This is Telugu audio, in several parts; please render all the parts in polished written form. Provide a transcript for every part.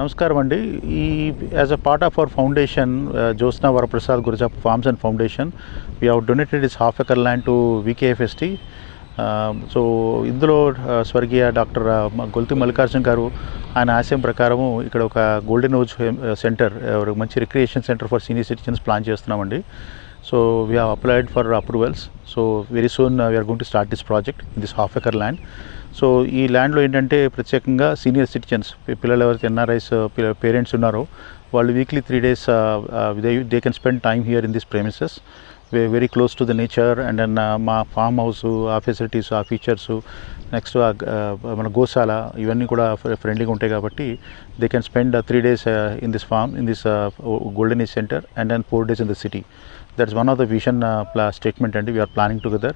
నమస్కారం అండి. As a part of our foundation, Jyotsna Varaprasad Gurajap farms and foundation, we have donated is half acre land to VKFST. So ఇందులో స్వర్గీయ డాక్టర్ గొల్తి మల్లికార్జున్ గారు ఆయన ఆశయం ప్రకారము ఇక్కడ ఒక గోల్డెన్ ఓజ్ సెంటర్, మంచి recreation centre for senior citizens plan చేస్తున్నామండి. So we have applied for approvals. So very soon we are going to start this project in this half acre land. So ఈ ల్యాండ్లో ఏంటంటే ప్రత్యేకంగా సీనియర్ సిటిజన్స్, పిల్లలు ఎవరైతే ఎన్ఆర్ఐస్ పేరెంట్స్ ఉన్నారో వాళ్ళు weekly 3 days they can spend time here in this premises, very close to the nature. And then మా ఫామ్ హౌస్, ఆ ఫెసిలిటీస్, ఆ ఫీచర్స్, నెక్స్ట్ మన గోశాల ఇవన్నీ కూడా ఫ్రెండ్లీగా ఉంటాయి కాబట్టి they can spend 3 days in this farm, in this golden age centre, and then 4 days in the city. That's one of the vision statement, and we are planning together.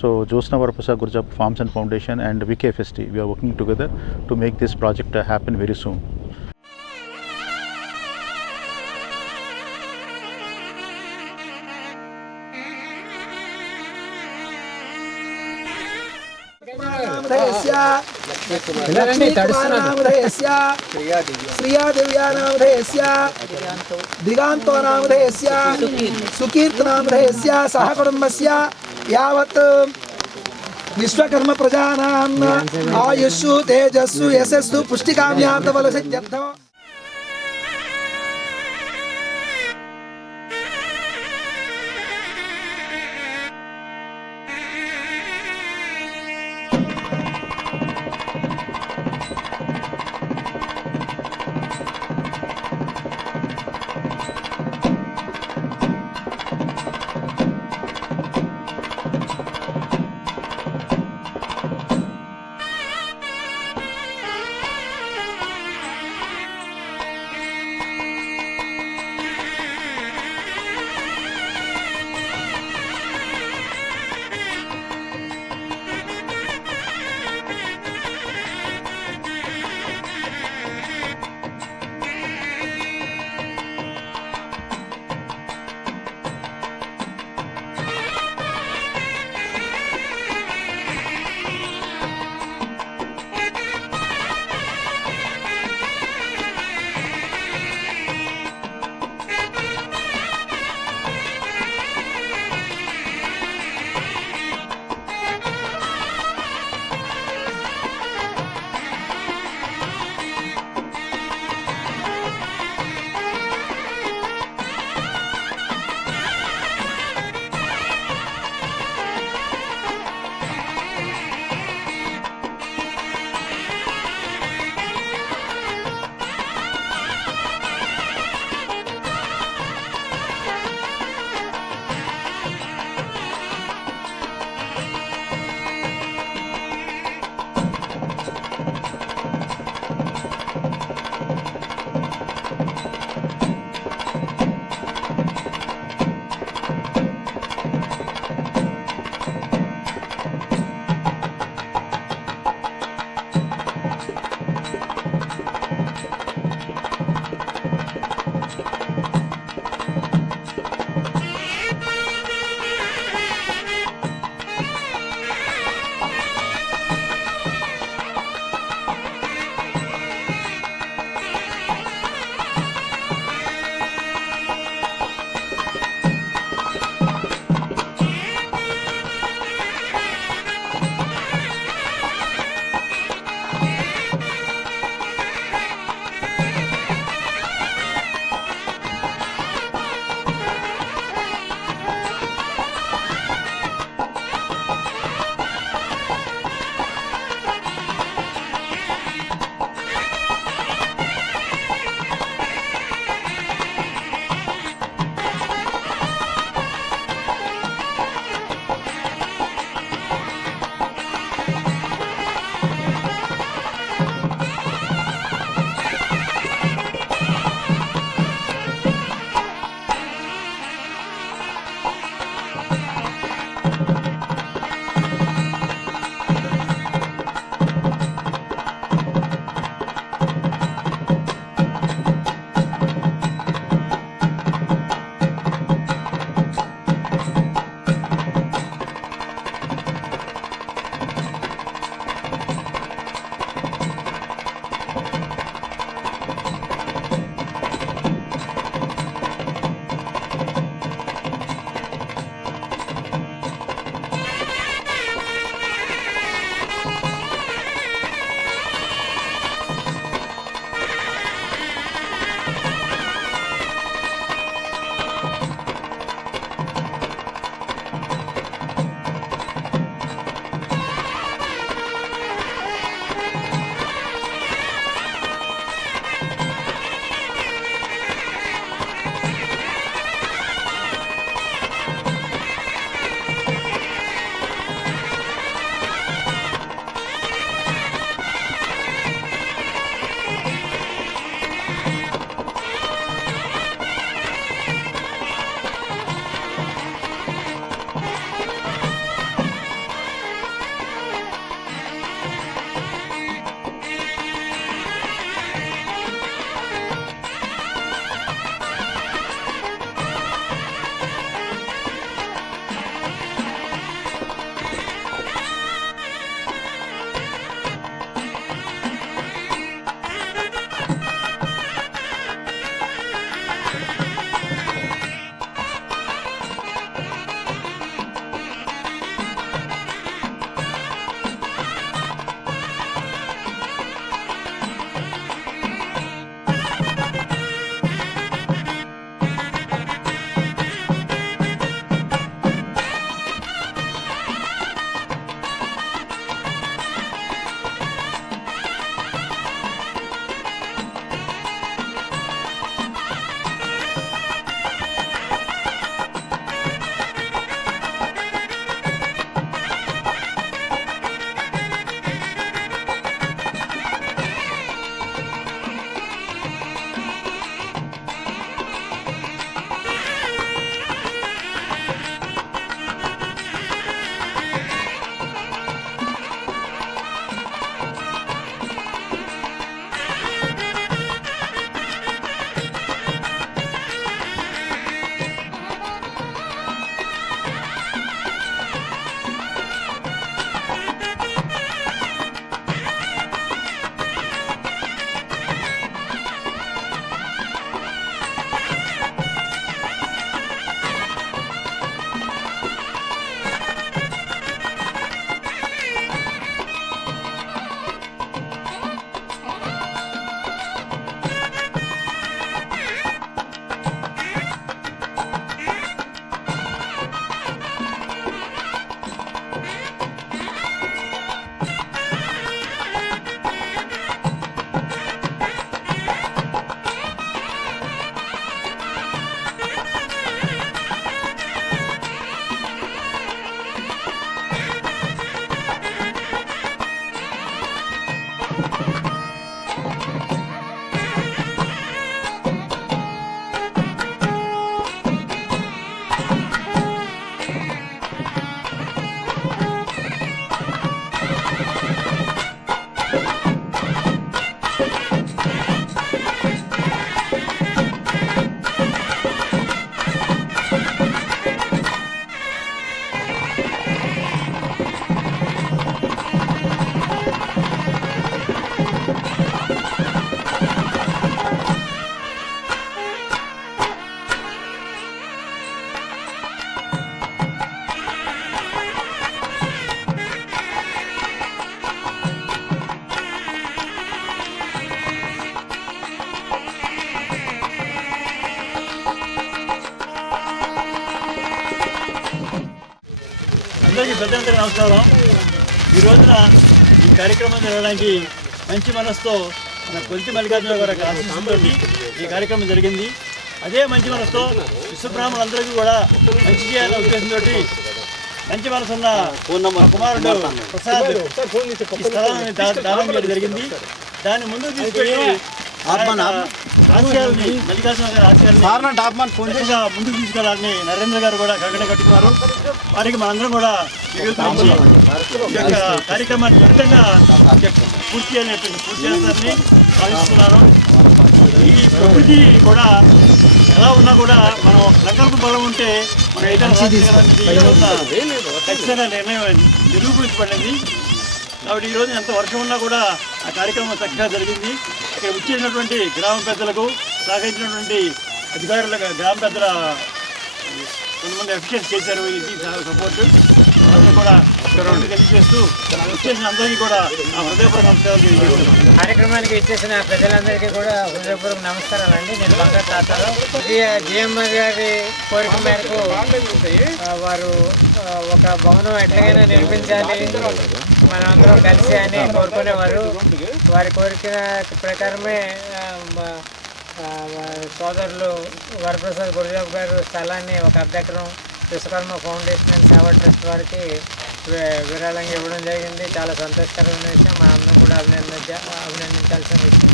So Jyotsna Varaprasad Gurjap Farms and Foundation and VKFST, we are working together to make this project happen very soon. Shriya Divya नामधेयस्य दिगांतो नामधेयस्य सुकीर्त नामधेयस्य सह कुटुंबस्य यावत् विश्वकर्म प्रजानां आयुष्सु तेजस्सु यशस्सु पुष्टिकाम्यार्थफलसिद्ध्यर्थम् అందరికీ పెద్దలందరికీ నమస్కారం. ఈ రోజున ఈ కార్యక్రమం జరగడానికి మంచి మనసుతో మన కొలితి మల్లికార్జున గారి ఆశీస్సులతో ఈ కార్యక్రమం జరిగింది. అదే మంచి మనసుతో విశ్వబ్రాహ్మణులందరికీ కూడా మంచి చేయాలనే ఉద్దేశంతో మంచి మనసున్న కుమారుడు ప్రసాద్ ఈ స్థలాన్ని దానం చేయడం జరిగింది. దాన్ని ముందుకు తీసుకెళ్ళి ఆశయాలని మల్లికార్జున గారి ఆశయాలను ముందుకు తీసుకెళ్ళాలని నరేంద్ర గారు కూడా కంకణం కట్టుకున్నారు. వారికి మనందరం కూడా ఈ యొక్క కార్యక్రమాన్ని త్వరితంగా పూర్తి చేస్తారని భావిస్తున్నాను. ఈ ప్రకృతి కూడా ఎలా ఉన్నా కూడా మనం సంకల్ప బలం ఉంటే మనం ఏదైనా ఖచ్చితంగా నిర్ణయం నిరూపించబడింది. కాబట్టి ఈరోజు ఎంత వర్షం ఉన్నా కూడా ఆ కార్యక్రమం చక్కగా జరిగింది. ఇక్కడ వచ్చేసినటువంటి గ్రామ పెద్దలకు సహకరించినటువంటి అధికారులకు గ్రామ పెద్దల కొంతమంది అఫీషియల్స్ చేశారు. ఇది చాలా సపోర్టు కూడా తెలియజేస్తూ వచ్చేసిన అందరికీ కూడా ఆ హృదయపూర్వక నమస్కారాలు తెలియజేస్తున్నాను. కార్యక్రమానికి ఇచ్చేసిన ప్రజలందరికీ కూడా హృదయపూర్వక నమస్కారాలండి. నేను బంగారు తాతాలో జిఎమ్మ గారి కోరిక మేరకు వారు ఒక భవనం ఎట్లాగైనా నిర్మించాలి మనందరం కలిసి అని కోరుకునేవారు. వారి కోరిక ప్రకారమే సోదరులు వరప్రసాద్ గురుజాబ్ గారు స్థలాన్ని ఒక అర్ధెకరం విశ్వకర్మ ఫౌండేషన్ అండ్ సేవా ట్రస్ట్ వారికి విరాళంగా ఇవ్వడం జరిగింది. చాలా సంతోషకరమైన విషయం, మనందరం కూడా అభినందించాల్సిన విషయం.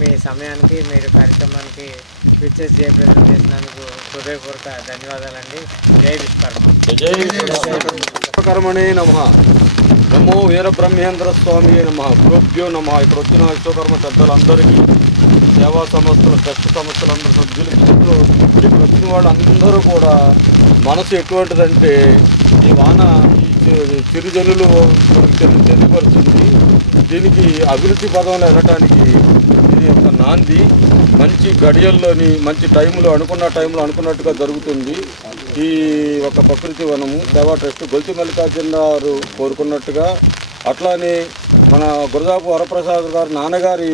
మీ సమయానికి మీరు కార్యక్రమానికి విచ్చేసి జయప్రదం చేసినందుకు హృదయపూర్వక ధన్యవాదాలండి. జై విశ్వకర్మ. విశ్వకర్మణే నమః. నమో వీరబ్రహ్మేంద్ర స్వామి నమః. గురుభ్యో నమః. ఇక్కడ వచ్చిన విశ్వకర్మ పెద్దలందరికీ, సేవా సంస్థలు, ట్రస్ట్ సంస్థలందరూ సభ్యులకి, ఇక్కడ వచ్చిన వాళ్ళందరూ కూడా మనసు ఎటువంటిదంటే ఈ వాన ఈ చిరుజనులు తెలియపరుస్తుంది. దీనికి అభివృద్ధి పదంలో వెళ్ళటానికి ఇది ఒక నాంది. మంచి గడియల్లోని మంచి టైంలో అనుకున్నట్టుగా జరుగుతుంది. ఈ ఒక ప్రకృతి వనము సేవా ట్రస్ట్ గొల్తి మల్లికార్జున గారు కోరుకున్నట్టుగా, అట్లానే మన గురజాపు వరప్రసాద్ గారు నాన్నగారి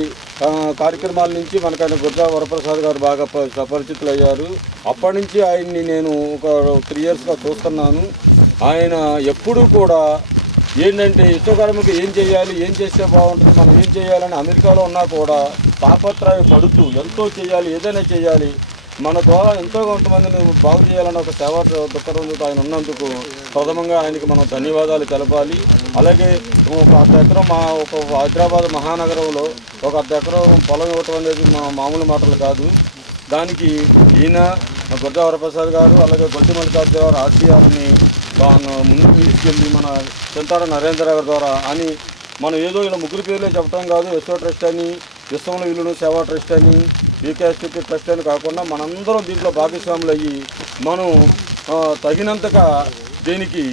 కార్యక్రమాల నుంచి మనకైనా గురజాపు వరప్రసాద్ గారు బాగా పరిచితులు అయ్యారు. అప్పటి నుంచి ఆయన్ని నేను ఒక 3 yearsగా చూస్తున్నాను. ఆయన ఎప్పుడూ కూడా ఏంటంటే విశ్వకర్మకి ఏం చేయాలి, ఏం చేస్తే బాగుంటుంది, మనం ఏం చేయాలని అమెరికాలో ఉన్నా కూడా తాపత్రయ పడుతూ ఎంతో చేయాలి, ఏదైనా చేయాలి, మన ద్వారా ఎంతో కొంతమందిని బాగు చేయాలని ఒక సేవా దృక్పథంతో ఆయన ఉన్నందుకు ప్రథమంగా ఆయనకి మనం ధన్యవాదాలు తెలపాలి. అలాగే ఒక అర్ధెకరం ఒక హైదరాబాద్ మహానగరంలో ఒక అర్ధెకరం పొలం ఇవ్వటం అనేది మామూలు మాటలు కాదు. దానికి ఈయన గురజాపు వరప్రసాద్ గారు అలాగే గొల్తి మల్లికార్జున గారు ఆశయాలని ముందుకు తీసుకెళ్ళి మన చింతాడ నరేంద్ర గారి ద్వారా అని మనం ఏదో ఇలా ముగ్గురు పేర్లే చెప్పడం కాదు. విశ్వ ట్రస్ట్ అని, విశ్వంలో ఇల్లును సేవా ట్రస్ట్ అని, వికేఎస్టీ ట్రస్ట్ అని కాకుండా మనందరం దీంట్లో భాగస్వాములు అయ్యి మనం తగినంతగా దీనికి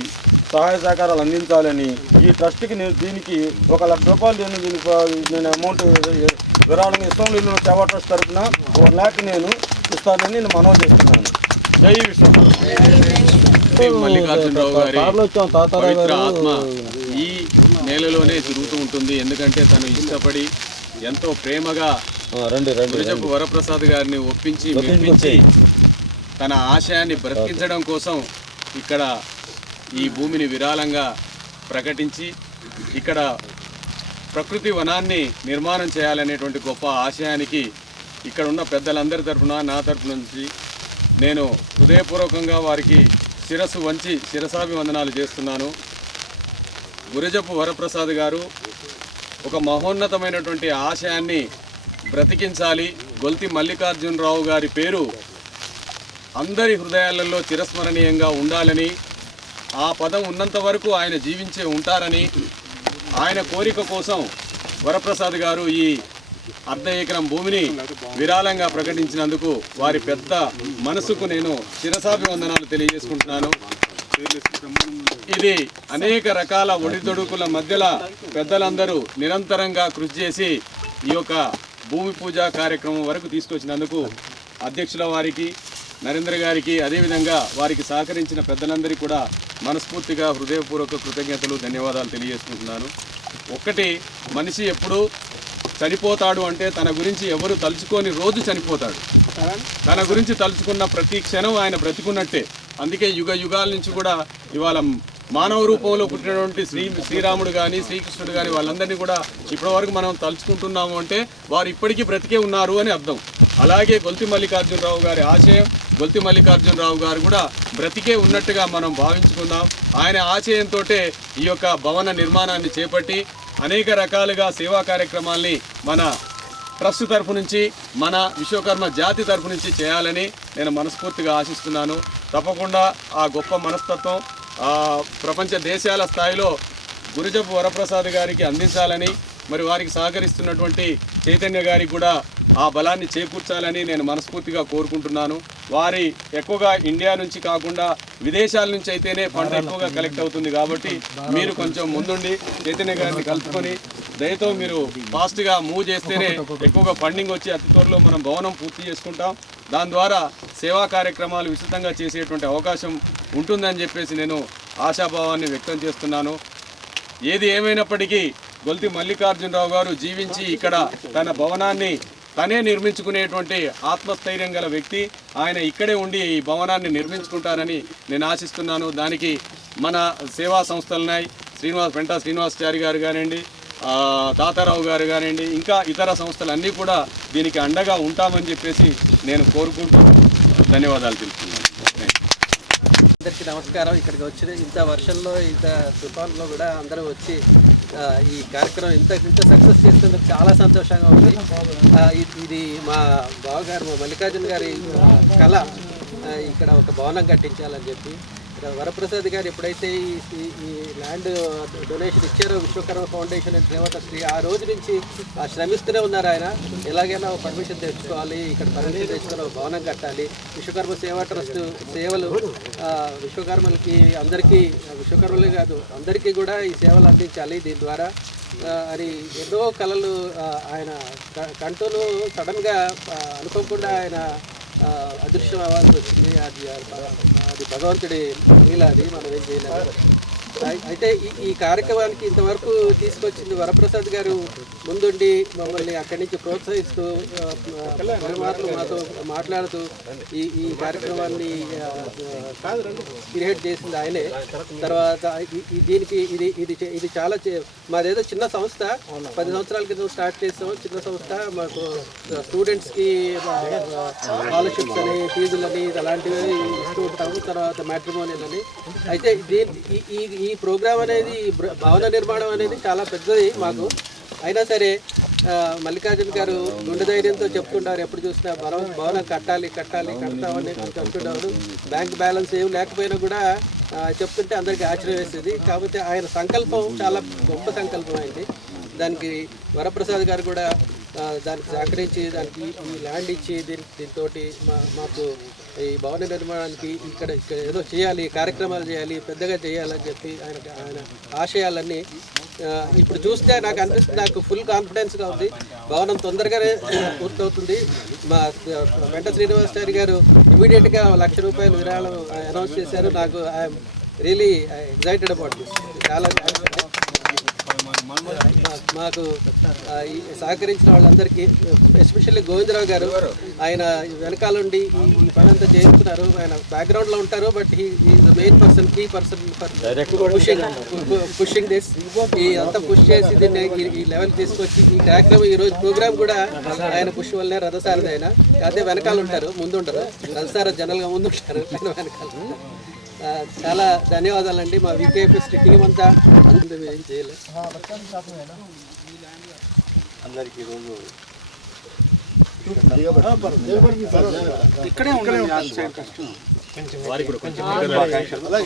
సహాయ సహకారాలు అందించాలని ఈ ట్రస్ట్కి దీనికి 1 లక్ష రూపాయలు నేను అమౌంట్ విరాళంగా విశ్వంలో ఇల్లును సేవా ట్రస్ట్ తరఫున 1 lakh నేను ఇస్తానని నేను మనవి చేస్తున్నాను. జై విశ్వకర్మ. మల్లికార్జునరావు గారి పవిత్ర ఆత్మ ఈ నేలలోనే తిరుగుతూ ఉంటుంది. ఎందుకంటే తను ఇష్టపడి ఎంతో ప్రేమగా గురజాపు వరప్రసాద్ గారిని మెప్పించి తన ఆశయాన్ని బ్రతికించడం కోసం ఇక్కడ ఈ భూమిని విరాళంగా ప్రకటించి ఇక్కడ ప్రకృతి వనాన్ని నిర్మాణం చేయాలనేటువంటి గొప్ప ఆశయానికి ఇక్కడ ఉన్న పెద్దలందరి తరఫున, నా తరఫు నుంచి నేను హృదయపూర్వకంగా వారికి శిరస్సు వంచి శిరసాభివందనాలు చేస్తున్నాను. గురజాపు వరప్రసాద్ గారు ఒక మహోన్నతమైనటువంటి ఆశయాన్ని బ్రతికించాలి. గొల్తి మల్లికార్జునరావు గారి పేరు అందరి హృదయాలలో చిరస్మరణీయంగా ఉండాలని, ఆ పదం ఉన్నంత వరకు ఆయన జీవించే ఉంటారని, ఆయన కోరిక కోసం వరప్రసాద్ గారు ఈ 1/2 ఎకరం భూమిని విరాళంగా ప్రకటించినందుకు వారి పెద్ద మనసుకు నేను శిరసాభివందనాలు తెలియజేసుకుంటున్నాను. ఇది అనేక రకాల ఒడిదొడుకుల మధ్యలో పెద్దలందరూ నిరంతరంగా కృషి చేసి ఈ యొక్క భూమి పూజ కార్యక్రమం వరకు తీసుకొచ్చినందుకు అధ్యక్షుల వారికి, నరేంద్ర గారికి, అదేవిధంగా వారికి సహకరించిన పెద్దలందరికీ కూడా మనస్ఫూర్తిగా హృదయపూర్వక కృతజ్ఞతలు, ధన్యవాదాలు తెలియజేసుకుంటున్నాను. ఒక్కటి, మనిషి ఎప్పుడు చనిపోతాడు అంటే తన గురించి ఎవరు తలుచుకొని రోజు చనిపోతాడు. తన గురించి తలుచుకున్న ప్రతి క్షణం ఆయన బ్రతికున్నట్టే. అందుకే యుగ యుగాల నుంచి కూడా ఇవాళ మానవ రూపంలో పుట్టినటువంటి శ్రీరాముడు కానీ శ్రీకృష్ణుడు కానీ వాళ్ళందరినీ కూడా ఇప్పటివరకు మనం తలుచుకుంటున్నాము అంటే వారు ఇప్పటికీ బ్రతికే ఉన్నారు అని అర్థం. అలాగే గొల్తి మల్లికార్జునరావు గారి ఆశయం, గొల్తి మల్లికార్జునరావు గారు కూడా బ్రతికే ఉన్నట్టుగా మనం భావించుకుందాం. ఆయన ఆశయంతో ఈ యొక్క భవన నిర్మాణాన్ని చేపట్టి అనేక రకాలుగా సేవా కార్యక్రమాల్ని మన ట్రస్ట్ తరఫు నుంచి, మన విశ్వకర్మ జాతి తరఫు నుంచి చేయాలని నేను మనస్ఫూర్తిగా ఆశిస్తున్నాను. తప్పకుండా ఆ గొప్ప మనస్తత్వం ప్రపంచ దేశాల స్థాయిలో గురుజపు వరప్రసాద్ గారికి అందించాలని, మరి వారికి సహకరిస్తున్నటువంటి చైతన్య గారికి కూడా ఆ బలాన్ని చేకూర్చాలని నేను మనస్ఫూర్తిగా కోరుకుంటున్నాను. వారి ఎక్కువగా ఇండియా నుంచి కాకుండా విదేశాల నుంచి అయితేనే ఫండ్ ఎక్కువగా కలెక్ట్ అవుతుంది కాబట్టి మీరు కొంచెం ముందుండి చైతన్య గారిని కలుపుకొని దయతో మీరు ఫాస్ట్గా మూవ్ చేస్తేనే ఎక్కువగా ఫండింగ్ వచ్చి అతి త్వరలో మనం భవనం పూర్తి చేసుకుంటాం. దాని ద్వారా సేవా కార్యక్రమాలు విస్తృతంగా చేసేటువంటి అవకాశం ఉంటుందని చెప్పేసి నేను ఆశాభావాన్ని వ్యక్తం చేస్తున్నాను. ఏది ఏమైనప్పటికీ గొల్తి మల్లికార్జునరావు గారు జీవించి ఇక్కడ తన భవనాన్ని తనే నిర్మించుకునేటువంటి ఆత్మస్థైర్యం గల వ్యక్తి. ఆయన ఇక్కడే ఉండి ఈ భవనాన్ని నిర్మించుకుంటారని నేను ఆశిస్తున్నాను. దానికి మన సేవా సంస్థలున్నాయి, పెంటా శ్రీనివాసాచారి గారు కానివ్వండి, తాతారావు గారు కానివ్వండి, ఇంకా ఇతర సంస్థలన్నీ కూడా దీనికి అండగా ఉంటామని చెప్పేసి నేను కోరుకుంటూ ధన్యవాదాలు తెలుపుతున్నాను. అందరికీ నమస్కారం. ఇక్కడికి వచ్చిన ఇంత వర్షంలో ఇంత తుఫాన్లో కూడా అందరూ వచ్చి ఈ కార్యక్రమం ఇంత సక్సెస్ చేస్తున్నందుకు చాలా సంతోషంగా ఉంది. ఇది మా బావగారు, మా మల్లికార్జున గారి కళ, ఇక్కడ ఒక భవనం కట్టించాలని చెప్పి. వరప్రసాద్ గారు ఎప్పుడైతే ఈ ల్యాండ్ డొనేషన్ ఇచ్చారో విశ్వకర్మ ఫౌండేషన్ అండ్ సేవా ట్రస్ట్, ఆ రోజు నుంచి శ్రమిస్తూనే ఉన్నారు. ఆయన ఎలాగైనా పర్మిషన్ తెచ్చుకోవాలి, ఇక్కడ పర్మిషన్ తెచ్చుకొని ఒక భవనం కట్టాలి, విశ్వకర్మ సేవా ట్రస్ట్ సేవలు విశ్వకర్మలకి అందరికీ, విశ్వకర్మలే కాదు అందరికీ కూడా ఈ సేవలు అందించాలి. దీని ద్వారా అది ఎన్నో కళలు ఆయన కంటూను సడన్గా అనుకోకుండా ఆయన అదృశ్యం అవ్వాల్సి వచ్చింది. అది భగవంతుడి లీల, అది మనం ఏం చేయలేదు. అయితే ఈ కార్యక్రమానికి ఇంతవరకు తీసుకొచ్చింది వరప్రసాద్ గారు ముందుండి మమ్మల్ని అక్కడి నుంచి ప్రోత్సహిస్తూ మాటలు మాతో మాట్లాడుతూ ఈ కార్యక్రమాన్ని క్రియేట్ చేసింది ఆయనే. తర్వాత దీనికి ఇది చాలా మాదేదో చిన్న సంస్థ, 10 సంవత్సరాల క్రితం స్టార్ట్ చేసాము. చిన్న సంస్థ, మాకు స్టూడెంట్స్కి స్కాలర్షిప్స్ అని, ఫీజులని అలాంటివి ఇస్తూ ఉంటాము. తర్వాత మ్యాట్రిమోనియల్ అని. అయితే ఈ ప్రోగ్రామ్ అనేది, భవన నిర్మాణం అనేది చాలా పెద్దది మాకు. అయినా సరే మల్లికార్జున గారు గుండె ధైర్యంతో చెప్తుంటారు, ఎప్పుడు చూసినా భవనం కడతామని చెప్తుంటారు. బ్యాంక్ బ్యాలెన్స్ ఏం లేకపోయినా కూడా చెప్తుంటే అందరికీ ఆశ్చర్యం వేసేది. కాకపోతే ఆయన సంకల్పం చాలా గొప్ప సంకల్పం అయింది. దానికి వరప్రసాద్ గారు కూడా దానికి సహకరించి దానికి ఈ ల్యాండ్ ఇచ్చి దీంతో మాకు ఈ భవన నిర్మాణానికి ఇక్కడ ఏదో చేయాలి, కార్యక్రమాలు చేయాలి, పెద్దగా చేయాలని చెప్పి ఆయన ఆశయాలన్నీ ఇప్పుడు చూస్తే నాకు అనిపిస్తుంది, నాకు ఫుల్ కాన్ఫిడెన్స్గా ఉంది. భవనం తొందరగానే పూర్తవుతుంది. మా వెంట శ్రీనివాసాచారి గారు ఇమీడియట్గా ₹1,00,000 విరాళం అనౌన్స్ చేశారు. నాకు I'm really excited about this. చాలా మాకు సహకరించిన వాళ్ళందరికీ, ఎస్పెషల్లీ గోవిందరావు గారు, ఆయన వెనకాలండి ఈ పని అంతా చేస్తున్నారు. ఆయన బ్యాక్గ్రౌండ్లో ఉంటారు, but is the main person, key person pushing this. ఈ అంతా పుష్ చేసి దీన్ని ఈ లెవెల్ తీసుకొచ్చి ఈ కార్యక్రమం, ఈరోజు ప్రోగ్రామ్ కూడా ఆయన పుష్ వల్లనే రథసారథి. ఆయన అదే వెనకాల ఉంటారు, ముందు ఉండరు. రథసారథి జనరల్గా ముందు ఉంటారు, ఆయన వెనకాల. చాలా ధన్యవాదాలండి. మా వికేఎఫ్ఎస్ టీం అంతా అందరూ ఏం చేయలేదు. అందరికీ ఈరోజు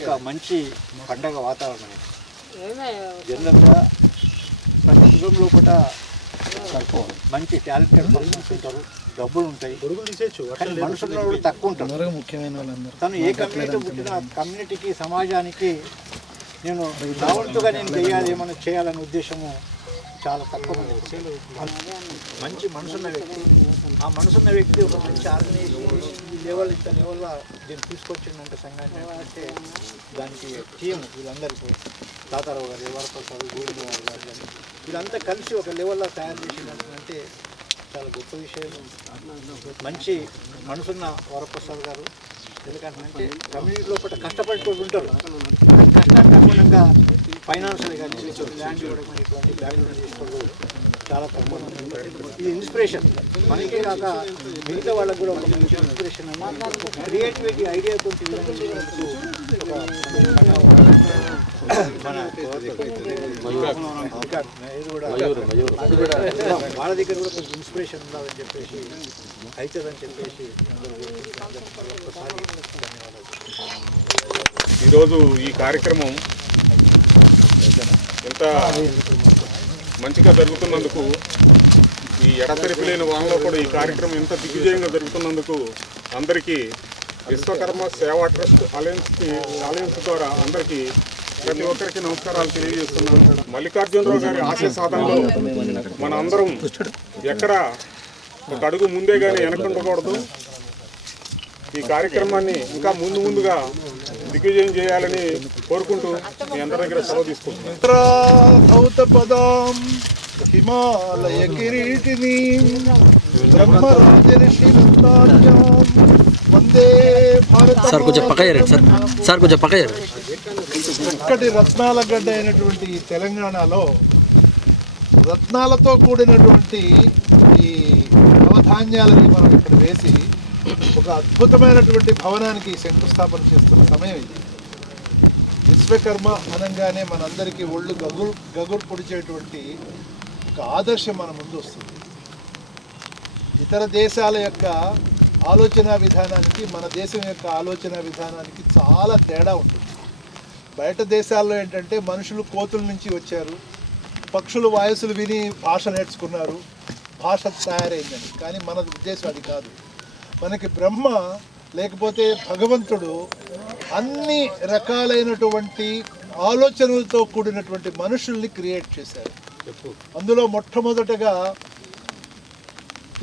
ఒక మంచి పండగ వాతావరణం. జనరల్గా ప్రతి కులం లోపల మంచి టాలెంటెడ్ పర్సన్స్ ఉంటారు, డబ్బులు ఉంటాయి, కానీ మనుషుల్లో తక్కువ ఉంటారు. తను ఏ కమ్యూనిటీ పుట్టిన కమ్యూనిటీకి, సమాజానికి నేను రావణ్తుగా నేను చేయాలి, ఏమైనా చేయాలనే ఉద్దేశము చాలా తక్కువ మంది. మంచి మనసున్న వ్యక్తి, ఆ మనసున్న వ్యక్తి ఒక మంచి ఆర్గనైజేషన్ ఈ లెవెల్, ఇంత లెవెల్లో దీన్ని తీసుకొచ్చిందంటే సంఘాన్ని అంటే దానికి టీం వీళ్ళందరికీ, తాతారావు గారు, వరప్రసాద్, గోవిందరావు గారు, వీళ్ళంతా కలిసి ఒక లెవెల్లో తయారు చేసిందంటే చాలా గొప్ప విషయం. మంచి మనసున్న వరప్రసాద్ గారు ఎందుకంటే కమ్యూనిటీ లోపల కష్టపడి ఉంటారు, కానీ కష్టానికి అనుగుణంగా ఫైనాన్షియల్ కానీ ల్యాండ్ ఇవ్వడం కానీ ఇటువంటి ల్యాండ్ తీసుకోవడం చాలా తక్కువ. ఇది ఇన్స్పిరేషన్ మనకే కాక మిగతా వాళ్ళకు కూడా ఒక మంచి ఇన్స్పిరేషన్ అన్న క్రియేటివిటీ ఐడియా కొంచెం వాళ్ళ దగ్గర కూడా కొంచెం ఇన్స్పిరేషన్ ఉండాలని చెప్పేసి అవుతుందని చెప్పేసి ఈరోజు ఈ కార్యక్రమం ఎంత మంచిగా జరుగుతున్నందుకు, ఈ ఎడతెరిపి లేని వానలో కూడా ఈ కార్యక్రమం ఎంత దిగ్విజయంగా జరుగుతున్నందుకు అందరికీ విశ్వకర్మ సేవా ట్రస్ట్ అలయన్స్ ద్వారా అందరికీ ప్రతి ఒక్కరికి నమస్కారాలు తెలియజేస్తున్నాను. మల్లికార్జునరావు గారి ఆశయ సాధనలో మన అందరం ఎక్కడ ఒక అడుగు ముందే కానీ వెనకుండకూడదు. ఈ కార్యక్రమాన్ని ఇంకా ముందుగా దిగ్విజయం చేయాలని కోరుకుంటూ మీ అందరి దగ్గర సెలవు తీసుకుంటున్నాం. హిమాలయ కిరీటిని బ్రహ్మరాజర్షి వందే భారత చక్కటి రత్నాల గడ్డ అయినటువంటి ఈ తెలంగాణలో రత్నాలతో కూడినటువంటి ఈ నవధాన్యాలని మనం ఇక్కడ వేసి ఒక అద్భుతమైనటువంటి భవనానికి శంకుస్థాపన చేస్తున్న సమయం ఇది. విశ్వకర్మ అనగానే మనందరికీ ఒళ్ళు గగురు పొడిచేటువంటి ఒక ఆదర్శం మన ముందు వస్తుంది. ఇతర దేశాల యొక్క ఆలోచన విధానానికి మన దేశం యొక్క ఆలోచన విధానానికి చాలా తేడా ఉంటుంది. బయట దేశాల్లో ఏంటంటే మనుషులు కోతుల నుంచి వచ్చారు, పక్షులు వాయసులు విని భాష నేర్చుకున్నారు, భాష తయారైందని. కానీ మన ఉద్దేశం అది కాదు. మనకి బ్రహ్మ లేకపోతే భగవంతుడు అన్ని రకాలైనటువంటి ఆలోచనలతో కూడినటువంటి మనుషుల్ని క్రియేట్ చేశారు. అందులో మొట్టమొదటగా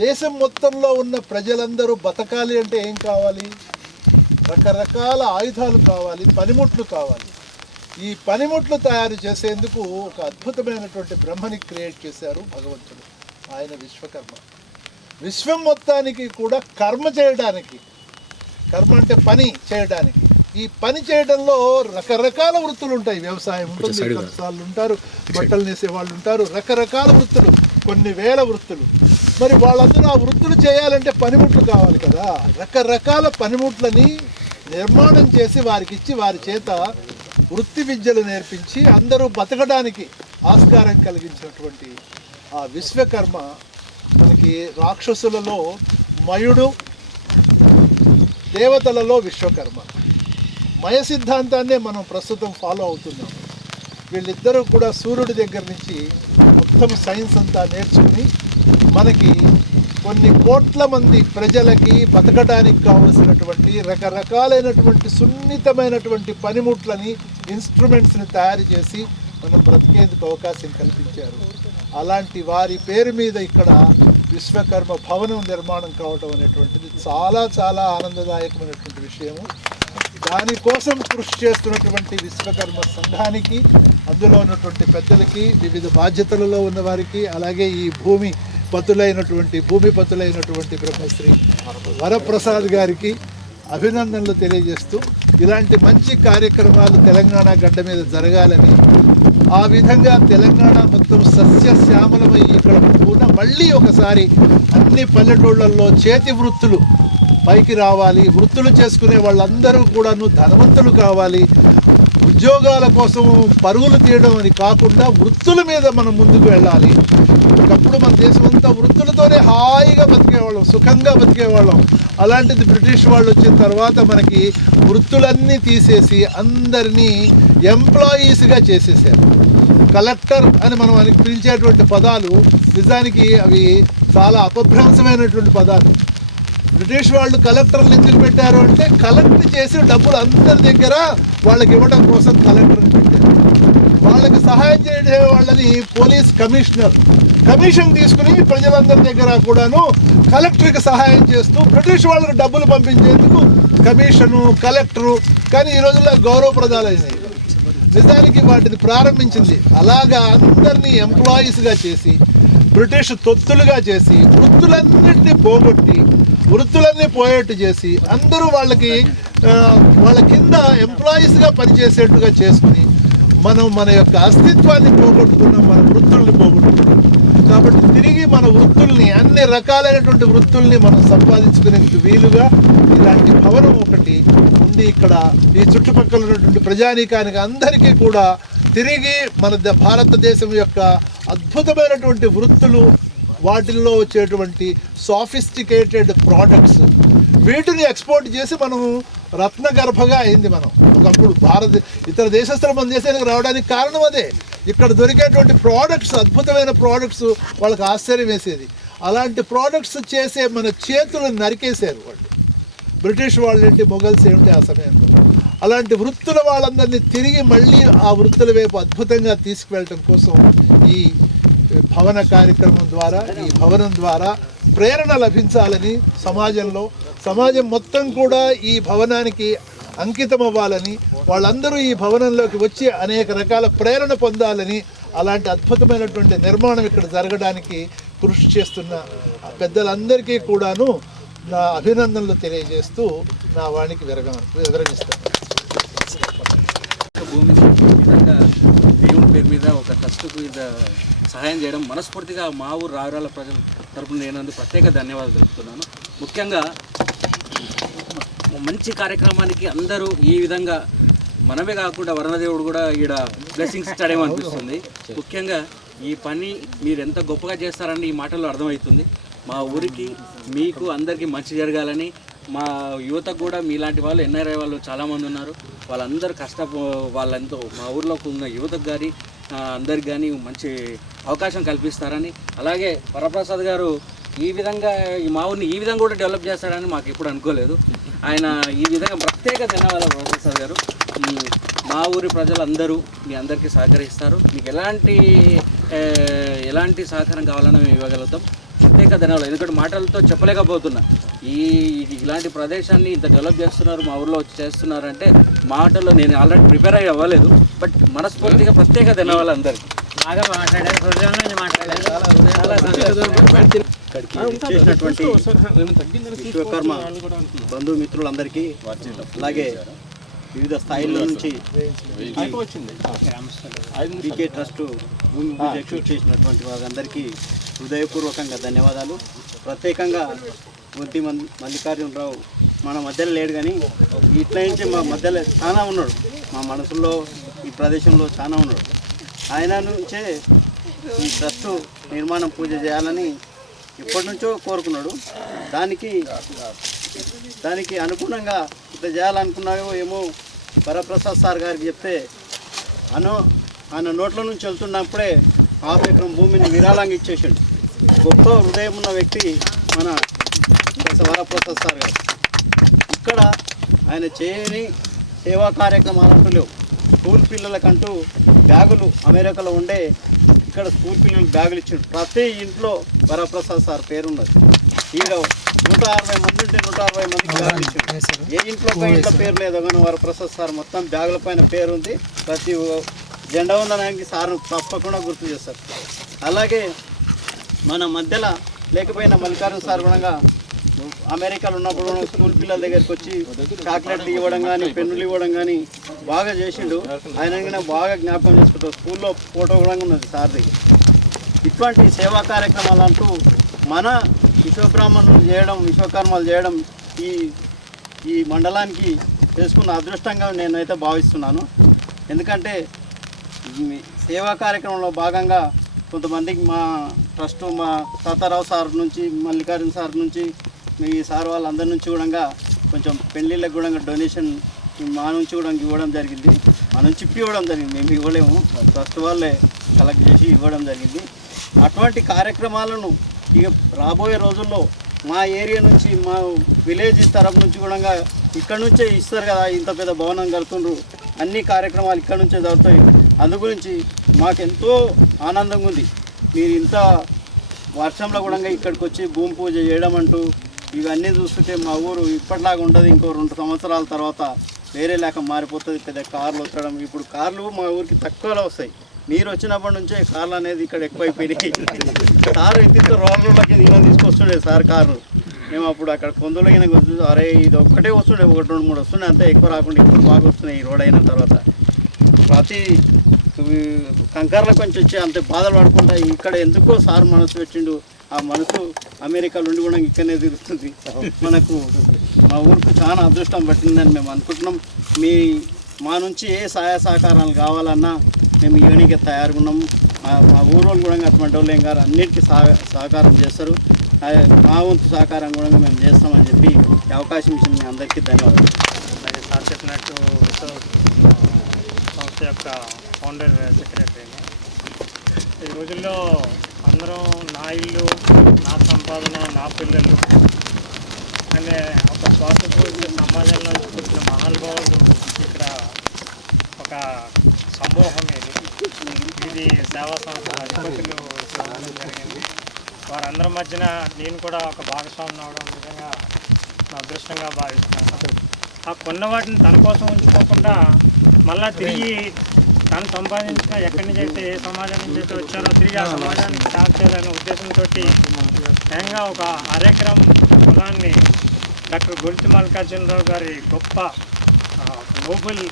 దేశం మొత్తంలో ఉన్న ప్రజలందరూ బతకాలి అంటే ఏం కావాలి? రకరకాల ఆయుధాలు కావాలి, పనిముట్లు కావాలి. ఈ పనిముట్లు తయారు చేసేందుకు ఒక అద్భుతమైనటువంటి బ్రహ్మని క్రియేట్ చేశారు భగవంతుడు. ఆయన విశ్వకర్మ. విశ్వం మొత్తానికి కూడా కర్మ చేయడానికి, కర్మ అంటే పని చేయడానికి, ఈ పని చేయడంలో రకరకాల వృత్తులు ఉంటాయి. వ్యవసాయం ఉంటుంది, కర్సాలు ఉంటారు, బట్టలు నేసే వాళ్ళు ఉంటారు, రకరకాల వృత్తులు, కొన్ని వేల వృత్తులు. మరి వాళ్ళందరూ ఆ వృత్తులు చేయాలంటే పనిముట్లు కావాలి కదా. రకరకాల పనిముట్లని నిర్మాణం చేసి వారికి ఇచ్చి వారి చేత వృత్తి విద్యలు నేర్పించి అందరూ బతకడానికి ఆస్కారం కలిగించినటువంటి ఆ విశ్వకర్మ మనకి రాక్షసులలో మయుడు, దేవతలలో విశ్వకర్మ. మయ సిద్ధాంతాన్నే మనం ప్రస్తుతం ఫాలో అవుతున్నాం. వీళ్ళిద్దరూ కూడా సూర్యుడి దగ్గర నుంచి మొత్తం సైన్స్ అంతా నేర్చుకుని మనకి కొన్ని కోట్ల మంది ప్రజలకి బతకడానికి కావలసినటువంటి రకరకాలైనటువంటి సున్నితమైనటువంటి పనిముట్లని, ఇన్స్ట్రుమెంట్స్ని తయారు చేసి మనం బ్రతికేందుకు అవకాశం కల్పించారు. అలాంటి వారి పేరు మీద ఇక్కడ విశ్వకర్మ భవనం నిర్మాణం కావడం అనేటువంటిది చాలా చాలా ఆనందదాయకమైనటువంటి విషయము. దానికోసం కృషి చేస్తున్నటువంటి విశ్వకర్మ సంఘానికి, అందులో ఉన్నటువంటి పెద్దలకి, వివిధ బాధ్యతలలో ఉన్నవారికి, అలాగే ఈ భూమిపతులైనటువంటి బ్రహ్మశ్రీ వరప్రసాద్ గారికి అభినందనలు తెలియజేస్తూ, ఇలాంటి మంచి కార్యక్రమాలు తెలంగాణ గడ్డ మీద జరగాలని, ఆ విధంగా తెలంగాణ మొత్తం సస్యశ్యామలమై ఇక్కడ మళ్ళీ ఒకసారి అన్ని పల్లెటూళ్ళల్లో చేతి వృత్తులు పైకి రావాలి, వృత్తులు చేసుకునే వాళ్ళందరూ కూడాను ధనవంతులు కావాలి. ఉద్యోగాల కోసం పరుగులు తీయడం అని కాకుండా వృత్తుల మీద మనం ముందుకు వెళ్ళాలి. ఒకప్పుడు మన దేశం అంతా వృత్తులతోనే హాయిగా బతికేవాళ్ళం, సుఖంగా బతికేవాళ్ళం. అలాంటిది బ్రిటిష్ వాళ్ళు వచ్చిన తర్వాత మనకి వృత్తులన్నీ తీసేసి అందరినీ ఎంప్లాయీస్గా చేసేసారు. కలెక్టర్ అని మనం పిలిచేటువంటి పదాలు నిజానికి అవి చాలా అపభ్రంశమైనటువంటి పదాలు. బ్రిటిష్ వాళ్ళు కలెక్టర్లు ఎందుకు పెట్టారు అంటే కలెక్ట్ చేసి డబ్బులు అందరి దగ్గర వాళ్ళకి ఇవ్వడం కోసం కలెక్టర్ని పెట్టారు. వాళ్ళకి సహాయం చేయడం వాళ్ళని పోలీస్ కమిషన్ తీసుకుని ప్రజలందరి దగ్గర కూడాను కలెక్టర్కి సహాయం చేస్తూ బ్రిటిష్ వాళ్ళకి డబ్బులు పంపించేందుకు కమిషను, కలెక్టరు. కానీ ఈ రోజుల్లో గౌరవప్రదాలైనాయి. నిజానికి వాటిని ప్రారంభించింది అలాగా అందరినీ ఎంప్లాయీస్గా చేసి, బ్రిటిష్ తొత్తులుగా చేసి, వృత్తులన్నింటినీ పోగొట్టి, వృత్తులన్నీ పోయేట్టు చేసి అందరూ వాళ్ళకి వాళ్ళ కింద ఎంప్లాయీస్గా పనిచేసేట్టుగా చేసుకుని మనం మన యొక్క అస్తిత్వాన్ని పోగొట్టుకున్నాం, మన వృత్తుల్ని పోగొట్టుకున్నాం. కాబట్టి తిరిగి మన వృత్తుల్ని, అన్ని రకాలైనటువంటి వృత్తుల్ని మనం సంపాదించుకునేందుకు వీలుగా ఇలాంటి భవనం ఒకటి ఉంది. ఇక్కడ ఈ చుట్టుపక్కల ఉన్నటువంటి ప్రజానీకానికి అందరికీ కూడా తిరిగి మన భారతదేశం యొక్క అద్భుతమైనటువంటి వృత్తులు, వాటిల్లో వచ్చేటువంటి సాఫిస్టికేటెడ్ ప్రోడక్ట్స్, వీటిని ఎక్స్పోర్ట్ చేసి మనం రత్నగర్భగా అయింది. మనం ఒకప్పుడు ఇతర దేశస్తులు మన దేశానికి రావడానికి కారణం అదే. ఇక్కడ దొరికేటువంటి ప్రోడక్ట్స్, అద్భుతమైన ప్రోడక్ట్స్ వాళ్ళకి ఆశ్చర్యం వేసేది. అలాంటి ప్రోడక్ట్స్ చేసే మన చేతులను నరికేశారు వాళ్ళు. బ్రిటిష్ వాళ్ళేంటి, మొఘల్స్ ఏమిటి ఆ సమయంలో. అలాంటి వృత్తుల వాళ్ళందరినీ తిరిగి మళ్ళీ ఆ వృత్తుల వైపు అద్భుతంగా తీసుకువెళ్ళటం కోసం ఈ భవన కార్యక్రమం ద్వారా, ఈ భవనం ద్వారా ప్రేరణ లభించాలని, సమాజం మొత్తం కూడా ఈ భవనానికి అంకితం అవ్వాలని, వాళ్ళందరూ ఈ భవనంలోకి వచ్చి అనేక రకాల ప్రేరణ పొందాలని, అలాంటి అద్భుతమైనటువంటి నిర్మాణం ఇక్కడ జరగడానికి కృషి చేస్తున్న పెద్దలందరికీ కూడాను నా అభినందనలు తెలియజేస్తూ నా వాణికి విరమిస్తాను. భూమిని విధంగా దేవుని పేరు మీద ఒక ట్రస్టుకు సహాయం చేయడం మనస్ఫూర్తిగా మా ఊరు రావిరాల ప్రజల తరపున నేను ప్రత్యేక ధన్యవాదాలు తెలుపుతున్నాను. ముఖ్యంగా మంచి కార్యక్రమానికి అందరూ ఈ విధంగా మనమే కాకుండా వరుణదేవుడు కూడా ఈడ బ్లెస్సింగ్స్ ఇచ్చాడేమో అనిపిస్తుంది. ముఖ్యంగా ఈ పని మీరు ఎంత గొప్పగా చేస్తారని ఈ మాటల్లో అర్థమవుతుంది. మా ఊరికి, మీకు అందరికీ మంచి జరగాలని, మా యువతకు కూడా మీలాంటి వాళ్ళు ఎన్ఆర్ఐ వాళ్ళు చాలామంది ఉన్నారు. వాళ్ళందరూ వాళ్ళంతా మా ఊర్లో ఉన్న యువతకు కానీ అందరికి కానీ మంచి అవకాశం కల్పిస్తారని, అలాగే వరప్రసాద్ గారు ఈ విధంగా మా ఊరిని ఈ విధంగా కూడా డెవలప్ చేస్తారని మాకు ఎప్పుడు అనుకోలేదు. ఆయన ఈ విధంగా ప్రత్యేక ధన్యవాదాలు వరప్రసాద్ గారు. మా ఊరి ప్రజలందరూ మీ అందరికీ సహకరిస్తారు. మీకు ఎలాంటి సహకారం కావాలన్నా మేము ఇవ్వగలుగుతాం. ప్రత్యేక ధన్యవాదాలు. ఎందుకంటే మాటలతో చెప్పలేకపోతున్నా. ఇలాంటి ప్రదేశాన్ని ఇంత డెవలప్ చేస్తున్నారు, మా ఊర్లో వచ్చి చేస్తున్నారంటే మాటల్లో నేను ఆల్రెడీ ప్రిపేర్ అయ్యి అవ్వలేదు. బట్ మనస్ఫూర్తిగా ప్రత్యేక ధన్యవాదాలు అందరికీ. బాగా మాట్లాడారు, చేసినటువంటి విశ్వకర్మ బంధుమిత్రులందరికీ, అలాగే వివిధ స్థాయిల నుంచి బీకే ట్రస్ట్ భూమి పూజ చేసినటువంటి వారందరికీ హృదయపూర్వకంగా ధన్యవాదాలు. ప్రత్యేకంగా గొంతి మల్లికార్జునరావు మన మధ్యలో లేడు, కానీ ఇట్లా నుంచి మా మధ్యలో చాలా ఉన్నాడు, మా మనసులో ఈ ప్రదేశంలో చాలా ఉన్నాడు. ఆయన నుంచే ఈ ట్రస్టు నిర్మాణం పూజ చేయాలని ఎప్పటి నుంచో కోరుకున్నాడు. దానికి అనుగుణంగా ఇట్లా చేయాలనుకున్నాయో ఏమో వరప్రసాద్ సార్ గారికి చెప్తే ఆయన నోట్ల నుంచి వెళ్తున్నప్పుడే 1/2 ఎకరం భూమిని విరాళంగా ఇచ్చేసాడు. గొప్ప హృదయం ఉన్న వ్యక్తి మన వరప్రసాద్ సార్ గారు. ఇక్కడ ఆయన చేయని సేవా కార్యక్రమాలు అంటూ లేవు. స్కూల్ పిల్లలకంటూ బ్యాగులు అమెరికాలో ఉండే ఇక్కడ స్కూల్ పిల్లలకు బ్యాగులు ఇచ్చాడు. ప్రతి ఇంట్లో వరప్రసాద్ సార్ పేరున్నది. ఈడ 160 మంది ఉంటే 160 మందికి బ్యాగులు ఇచ్చాడు. ఏ ఇంట్లో పేరు లేదో కానీ వరప్రసాద్ సార్ మొత్తం బ్యాగుల పైన పేరు ఉంది. ప్రతి జెండా వందనానికి సార్ తప్పకుండా గుర్తు చేస్తారు. అలాగే మన మధ్యలో లేకపోయినా మల్లికార్జున సార్ కూడా అమెరికాలో ఉన్నప్పుడు స్కూల్ పిల్లల దగ్గరికి వచ్చి చాక్లెట్లు ఇవ్వడం కానీ, పెన్నులు ఇవ్వడం కానీ బాగా చేసిండు. ఆయన బాగా జ్ఞాపకం చేసుకుంటారు. స్కూల్లో ఫోటో కూడా ఉన్నది సార్ దగ్గర. ఇటువంటి సేవా కార్యక్రమాలు అంటూ మన విశ్వకర్మలు చేయడం ఈ మండలానికి చేసుకున్న అదృష్టంగా నేనైతే భావిస్తున్నాను. ఎందుకంటే సేవా కార్యక్రమంలో భాగంగా కొంతమందికి మా ట్రస్టు, మా తాతారావు సార్ నుంచి, మల్లికార్జున సార్ నుంచి, మీ సార్ వాళ్ళందరి నుంచి కూడా కొంచెం పెళ్ళిళ్ళకి కూడా డొనేషన్ మా నుంచి కూడా ఇవ్వడం జరిగింది. మా నుంచి ఇవ్వడం జరిగింది, మేము ఇవ్వలేము, ట్రస్ట్ వాళ్ళే కలెక్ట్ చేసి ఇవ్వడం జరిగింది. అటువంటి కార్యక్రమాలను ఇక రాబోయే రోజుల్లో మా ఏరియా నుంచి, మా విలేజ్ తరపు నుంచి కూడా ఇక్కడ నుంచే ఇస్తారు కదా, ఇంత పెద్ద భవనం కడుతుండ్రు, అన్ని కార్యక్రమాలు ఇక్కడ నుంచే జరుగుతాయి. అందు గురించి మాకెంతో ఆనందంగా ఉంది. మీరు ఇంత వర్షంలో కూడా ఇక్కడికి వచ్చి భూమి పూజ చేయడం అంటూ ఇవన్నీ చూస్తుంటే మా ఊరు ఇప్పటిలాగా ఉండదు. ఇంకో 2 సంవత్సరాల తర్వాత వేరే లేక మారిపోతుంది. పెద్ద కార్లు వచ్చడం, ఇప్పుడు కార్లు మా ఊరికి తక్కువలో వస్తాయి. మీరు వచ్చినప్పటి నుంచే కార్లు అనేది ఇక్కడ ఎక్కువైపోయినాయి. సార్ ఇంత రోడ్లకి ఈయన తీసుకొస్తుండే సార్ కార్లు. మేము అప్పుడు అక్కడ కొందలైన అరే ఇది ఒక్కటే వస్తుండే, 1-2-3 వస్తుండే అంతే, ఎక్కువ రాకుండా ఇప్పుడు బాగా వస్తున్నాయి. ఈ రోడ్ అయిన తర్వాత ప్రతి కంకర్ల కొంచెం వచ్చి అంతే బాధలు పడకుండా ఇక్కడ ఎందుకో సార్ మనసు పెట్టిండు. ఆ మనసు అమెరికాలో ఉండి కూడా ఇక్కడనే తిరుగుతుంది. మనకు మా ఊరికి చాలా అదృష్టం పట్టిందని మేము అనుకుంటున్నాం. మా నుంచి ఏ సహాయ సహకారాలు కావాలన్నా మేము ఇవన్నీ తయారుగా ఉన్నాము. మా ఊరోళ్ళు కూడా అటువంటి వాళ్ళు ఏం గారు అన్నిటికీ సహకారం చేస్తారు. మా వంతు సహకారం కూడా మేము చేస్తామని చెప్పి ఈ అవకాశం ఇచ్చిన మీ అందరికీ ధన్యవాదాలు. అలాగే సార్ చెప్పినట్టు సంస్థ యొక్క ఫౌండర్ సెక్రటరీని. ఈ రోజుల్లో అందరం నా ఇల్లు, నా సంపాదన, నా పిల్లలు అనే ఒక స్వాతంత్ర సమాజంలో పుట్టిన మహానుభావులు ఇక్కడ ఒక సమూహం. ఇది సేవా సంస్థ అధిపతులు జరిగింది. వారందరి మధ్యన నేను కూడా ఒక భాగస్వామి అవడం నిజంగా నా అదృష్టంగా భావిస్తున్నాను. ఆ కొన్న వాటిని తన కోసం ఉంచుకోకుండా మళ్ళా తిరిగి తను సంపాదించిన ఎక్కడి నుంచి అయితే ఏ సమాజం నుంచి అయితే వచ్చారో తిరిగి ఆ సమాజానికి సేవ చేయాలనే ఉద్దేశంతో స్వయంగా ఒక అరెకరం పొలాన్ని డాక్టర్ గొల్తి మల్లికార్జునరావు గారి గొప్ప నోబెల్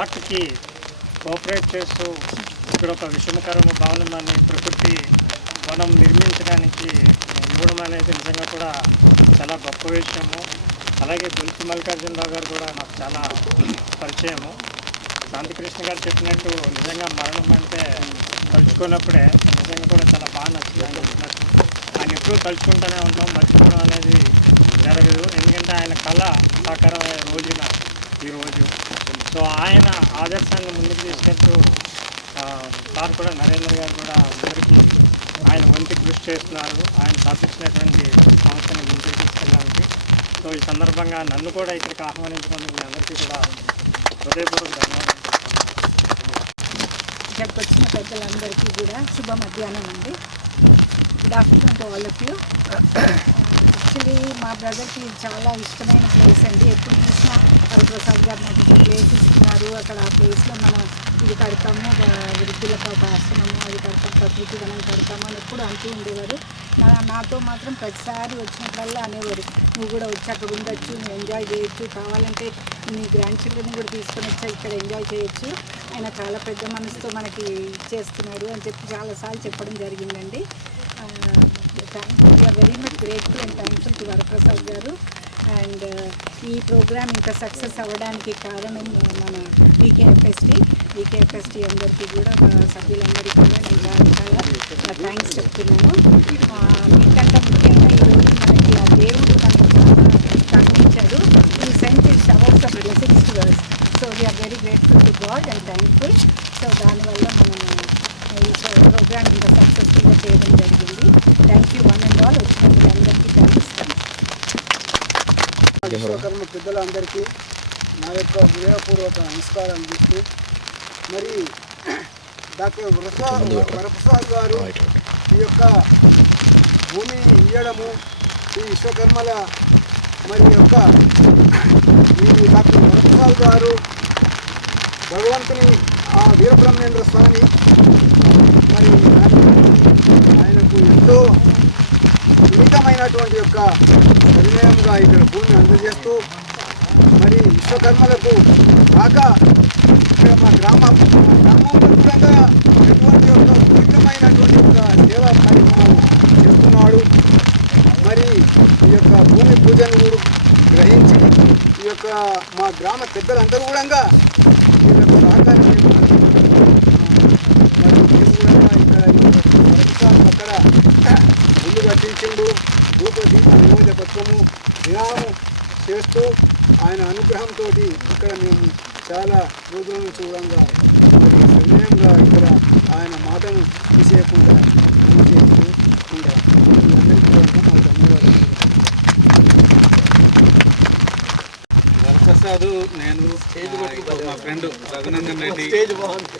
ఆర్ట్కి కోఆపరేట్ చేస్తూ ఇక్కడ ఒక విషమకరమ భవనాన్ని ప్రకృతి వనం నిర్మించడానికి ఇవ్వడం అనేది నిజంగా కూడా చాలా గొప్ప విషయము. అలాగే గొల్తి మల్లికార్జునరావు గారు కూడా నాకు చాలా పరిచయము. శాంతికృష్ణ గారు చెప్పినట్టు నిజంగా మరణం అంటే తలుచుకున్నప్పుడే నిజంగా కూడా చాలా బాగా నచ్చింది అని చెప్పినట్టు. ఆయన ఎప్పుడూ తలుచుకుంటూనే ఉంటాం, మర్చిపోవడం అనేది జరగదు. ఎందుకంటే ఆయన కళ సాకారమయ్యే రోజున ఈరోజు. సో ఆయన ఆదర్శాన్ని ముందుకు తీసుకెళ్తూ సార్ కూడా నరేంద్ర గారు కూడా అందరికీ ఆయన వంతు కృషి చేస్తున్నారు. ఆయన స్థాపించినటువంటి సంస్థని ముందుకు తీసుకెళ్ళడానికి. సో ఈ సందర్భంగా నన్ను కూడా ఇక్కడికి ఆహ్వానించుకున్నందుకు మీ అందరికీ కూడా హృదయపూర్వక ధన్యవాదాలు. ఇక్కడికి వచ్చిన పెద్దలందరికీ కూడా శుభ మధ్యాహ్నం అండి. Good afternoon to all of you. Actually మా బ్రదర్కి చాలా ఇష్టమైన ప్లేస్ అండి. ఎప్పుడు చూసినా వరప్రసాద్ గారు నాకు ఒక ప్లేస్ ఇస్తున్నారు, అక్కడ ఆ ప్లేస్లో మనం ఇది కడతాము, వృద్ధులకు ఒక ఆశ్రమము అది కడతాం, ప్రకృతి వనం కడతాము అని ఎప్పుడు అంటూ ఉండేవారు. నాతో మాత్రం ప్రతిసారి వచ్చినప్పుడల్లా అనేవారు, నువ్వు కూడా వచ్చి అక్కడ ఉండొచ్చు, నువ్వు ఎంజాయ్ చేయొచ్చు, కావాలంటే నీ గ్రాండ్ చిల్డ్రన్ కూడా తీసుకొని వచ్చా ఇక్కడ ఎంజాయ్ చేయొచ్చు, ఆయన చాలా పెద్ద మనసుతో మనకి ఇచ్చేస్తున్నాడు అని చెప్పి చాలాసార్లు చెప్పడం జరిగిందండి. We're very much grateful and thankful to Varaprasad garu. And ఈ ప్రోగ్రామ్ ఇంత సక్సెస్ అవ్వడానికి కారణం మన వీకేఎఫ్ఎస్టీ అందరికీ కూడా సభ్యులందరికీ కూడా నేను చాలా థ్యాంక్స్ చెప్తున్నాను. మీకంటే ముఖ్యంగా ఈరోజు మనకి ఆ దేవుడు మనకి చాలా కరుణించాడు. ఈ sent his showers of blessings to us. So we're very grateful to God and thankful. So దానివల్ల మనం ఈ ప్రోగ్రామ్ ఇంత సక్సెస్ఫుల్గా చేయడం జరిగింది. Thank you one and all. వచ్చిన అందరికీ థ్యాంక్స్. విశ్వకర్మ పెద్దలందరికీ నా యొక్క హృదయపూర్వక నమస్కారాలు చెప్తూ, మరి డాక్టర్ వరప్రసాద్ గారు ఈ యొక్క భూమి ఇయ్యడము, ఈ విశ్వకర్మల మరి యొక్క ఈ డాక్టర్ వరప్రసాద్ గారు భగవంతుని ఆ వీరబ్రహ్మేంద్ర స్వామి మరి ఆయనకు ఎంతో సున్నితమైనటువంటి యొక్క నిర్ణయంగా ఇక్కడ భూమిని అందజేస్తూ మరి విశ్వకర్మలకు కాక ఇక్కడ మా గ్రామంలో కూడా ఎటువంటి యొక్క సున్నితమైనటువంటి యొక్క సేవా కార్యక్రమాలు చేస్తున్నాడు. మరి ఈ యొక్క భూమి పూజను కూడా గ్రహించి ఈ యొక్క మా గ్రామ పెద్దలందరూ కూడా వీళ్ళకు సహకారం మరి ఇక్కడ అక్కడ ఇల్లు కట్టించిండు. ధూపదీప నియోజకత్వము దినాము చేస్తూ ఆయన అనుగ్రహంతో ఇక్కడ మేము చాలా రోజుల నుంచి కూడా మరి నిర్ణయంగా ఇక్కడ ఆయన మాటను తీసేయకుండా మనం చేస్తూ ఉంటాం. అందరికీ కూడా మా ధన్యవాదాలు. వరప్రసాద్, నేను మా ఫ్రెండ్ రఘునందన్ రెడ్డి,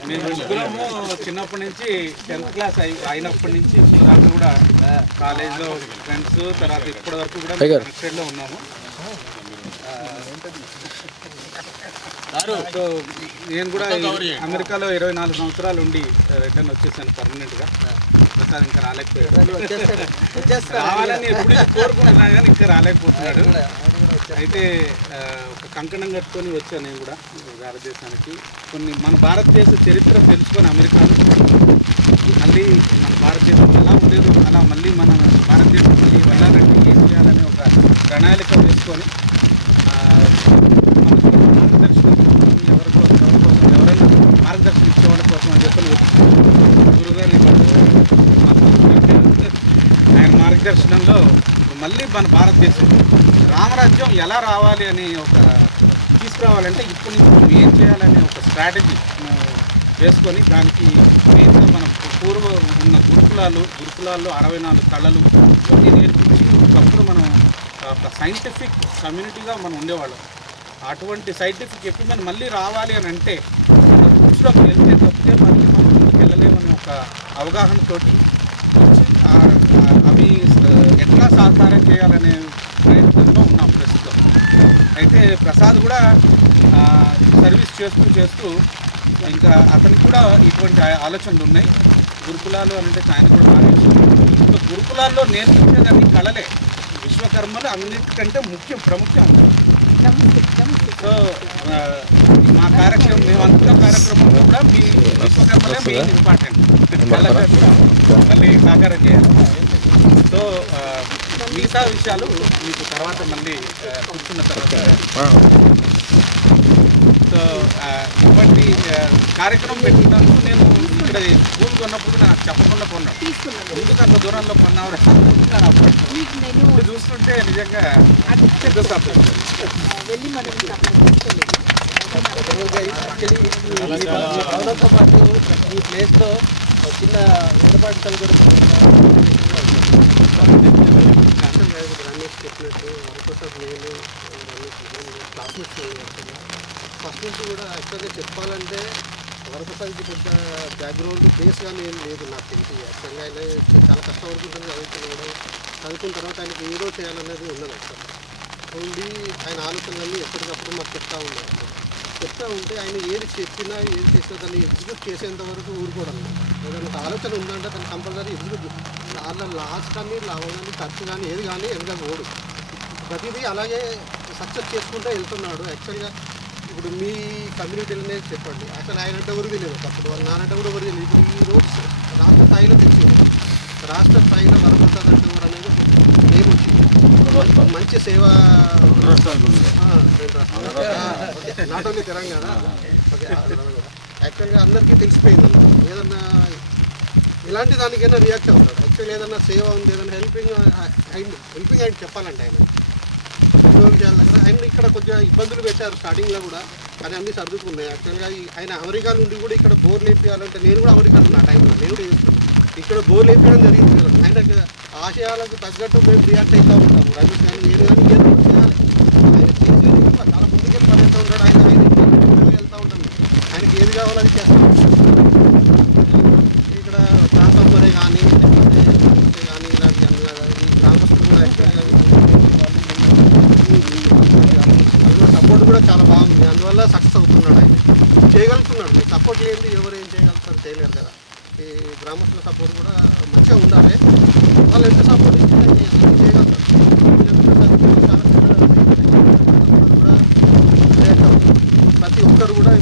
మేము ముగ్గురము చిన్నప్పటి నుంచి 10th క్లాస్ అయినప్పటి నుంచి ఇప్పుడు దాకా కూడా కాలేజ్లో ఫ్రెండ్స్, తర్వాత ఇప్పటి వరకు కూడా కనెక్టెడ్లో ఉన్నాము. సో నేను కూడా అమెరికాలో 24 సంవత్సరాలు ఉండి రిటర్న్ వచ్చేసాను పర్మనెంట్గా. ప్రసాద్ ఇంకా రాలేకపోయాడు. రావాలని ఎప్పుడు కోరుకుంటున్నా కానీ ఇంకా రాలేకపోతున్నాడు. అయితే ఒక కంకణం కట్టుకొని వచ్చాను నేను కూడా భారతదేశానికి. కొన్ని మన భారతదేశ చరిత్ర తెలుసుకొని అమెరికాలో మళ్ళీ మన భారతదేశం ఎలా ఉండేదో అలా మళ్ళీ మన భారతదేశం మళ్ళీ వెళ్ళాలంటే ఏం చేయాలనే ఒక ప్రణాళిక వేసుకొని ఎవరైనా మార్గదర్శనం ఇచ్చేవాళ్ళ కోసం అని చెప్పి గురుగారి ఆయన మార్గదర్శనంలో మళ్ళీ మన భారతదేశం రామరాజ్యం ఎలా రావాలి అని ఒక తీసుకురావాలంటే ఇప్పటి నుంచి మనం ఏం చేయాలనే ఒక స్ట్రాటజీ వేసుకొని దానికి మెయిన్గా మన పూర్వ ఉన్న గురుకులాల్లో 64 కళలు ఇవన్నీ నేర్పించి ఒకప్పుడు మనం ఒక సైంటిఫిక్ కమ్యూనిటీగా మనం ఉండేవాళ్ళం. అటువంటి సైంటిఫిక్ ఎక్విప్మెంట్ మళ్ళీ రావాలి అని అంటే రూట్స్లోకి వెళ్తే తప్పితే మళ్ళీ మనం ముందుకు వెళ్ళలేమనే ఒక అవగాహనతోటి వచ్చి అవి ఎట్లా సాకారం చేయాలనే ప్రయత్నంలో ఉన్నాం ప్రస్తుతం. అయితే ప్రసాద్ కూడా సర్వీస్ చేస్తూ ఇంకా అతనికి కూడా ఇటువంటి ఆలోచనలు ఉన్నాయి. గురుకులాలు అంటే ఆయన కూడా బాగా ఇంకా గురుకులాల్లో నేర్పించేదాన్ని కళలే విశ్వకర్మలు అన్నిటికంటే ప్రాముఖ్యం ఉంటుంది. సో మా కార్యక్రమం మేము అనుకున్న కార్యక్రమంలో కూడా మీ విశ్వకర్మలే మెయిన్ ఇంపార్టెంట్ మళ్ళీ సాకారం చేయాలి. సో మిగతా విషయాలు మీకు తర్వాత మళ్ళీ కూర్చున్న తర్వాత. సో ఇటువంటి కార్యక్రమం పెట్టినందుకు నేను ఇక్కడ స్కూల్ కొన్నప్పుడు నాకు చెప్పకుండా కొన్నాను. ఎందుకు అంత దూరంలో కొన్నావు అప్పుడు చూస్తుంటే నిజంగా గౌరవంతో పాటు ఈ ప్లేస్లో చిన్న ఏర్పాటు కూడా రమేష్ చెప్పినట్టు వరప్రసాద్ నేను క్లాస్మేట్స్ ఫస్ట్ నుంచి కూడా యాక్చువల్గా చెప్పాలంటే వరప్రసాద్కి పెద్ద బ్యాక్గ్రౌండ్ బేస్ కానీ ఏం లేదు నాకు తెలిసి. యాక్చువల్గా ఆయన చాలా కష్టపడుతుంటుంది చదువుతున్నాడు. చదువుకున్న తర్వాత ఆయనకి ఏదో చేయాలనేది ఉన్నది. యాక్చువల్ ఉండి ఆయన ఆలోచనలన్నీ ఎప్పటికప్పుడు మాకు చెప్తా ఉంటే ఆయన ఏది చెప్పినా ఏది చేసినా దాన్ని ఎగ్జిక్యూట్ చేసేంత వరకు ఊరుకోవడం. ఏదైనా ఒక ఆలోచన ఉందంటే దాన్ని కంపల్సరీ ఎగ్జిక్యూట్ దాంట్లో లాస్ కానీ లాభం కానీ ఖర్చు కానీ ఏది కానీ వెనక ఓడు ప్రతిదీ అలాగే సక్సెస్ చేసుకుంటూ వెళ్తున్నాడు. యాక్చువల్గా ఇప్పుడు మీ కమ్యూనిటీలోనే చెప్పండి, అసలు ఆయన అంటే ఎవరు తెలియదు అప్పుడు, వాళ్ళ నానంటే కూడా ఎవరు తెలియదు. ఇప్పుడు ఈ రోజు రాష్ట్ర స్థాయిలో తెచ్చింది. రాష్ట్ర స్థాయిలో వరప్రసాద్ అంటే ఎవరు అనేది నేమ్ వచ్చింది. మంచి సేవ నాట్ ఓన్లీ తెలంగాణ యాక్చువల్గా అందరికీ తెలిసిపోయింది అన్నమాట. ఏదన్నా ఇలాంటి దానికైనా రియాక్ట్ అవుతాడు. యాక్చువల్గా ఏదన్నా సేవ ఉంది, ఏదైనా హెల్పింగ్ హ్యాండ్ చెప్పాలంటే ఆయన ఉద్యోగాల దగ్గర ఆయన ఇక్కడ కొంచెం ఇబ్బందులు పెట్టారు స్టార్టింగ్లో కూడా, కానీ అన్నీ సర్దుకున్నాయి. యాక్చువల్గా ఆయన అమెరికా నుండి కూడా ఇక్కడ బోర్ లేపియాలంటే నేను కూడా అమెరికాలో ఉన్న టైంలో నేను కూడా చేస్తున్నాను. ఇక్కడ బోర్ లేపించడం జరిగింది కదా. ఆయన ఆశయాలకు తగ్గట్టు మేము రియాక్ట్ అవుతూ ఉంటాము. రమేష్ కానీ నేను కానీ ఏదో చేయాలి. ఆయన చేసేది చాలా ముందుకెళ్ళి పడేస్తూ ఉంటాడు. ఆయన వెళ్తూ ఉంటాను. ఆయనకి ఏది కావాలో అది చేస్తాం. ఇక్కడ ట్రాన్స్ఫార్మరే కానీ లేకపోతే కానీ ఇలాంటి అన్ని ఈ గ్రామస్తులు కూడా యాక్చువల్గా సపోర్ట్ కూడా చాలా బాగుంది. అందువల్ల సక్సెస్ అవుతున్నాడు. ఆయన చేయగలుగుతున్నాడు. మీకు సపోర్ట్ లేనిది ఎవరు ఏం చేయగలుగుతారు, చేయలేరు కదా. ఈ గ్రామస్తుల సపోర్ట్ కూడా మంచిగా ఉండాలి. వాళ్ళు ఎంత సపోర్ట్ ఇచ్చి చేయగలుగుతారు. కూడా ప్రతి ఒక్కరు కూడా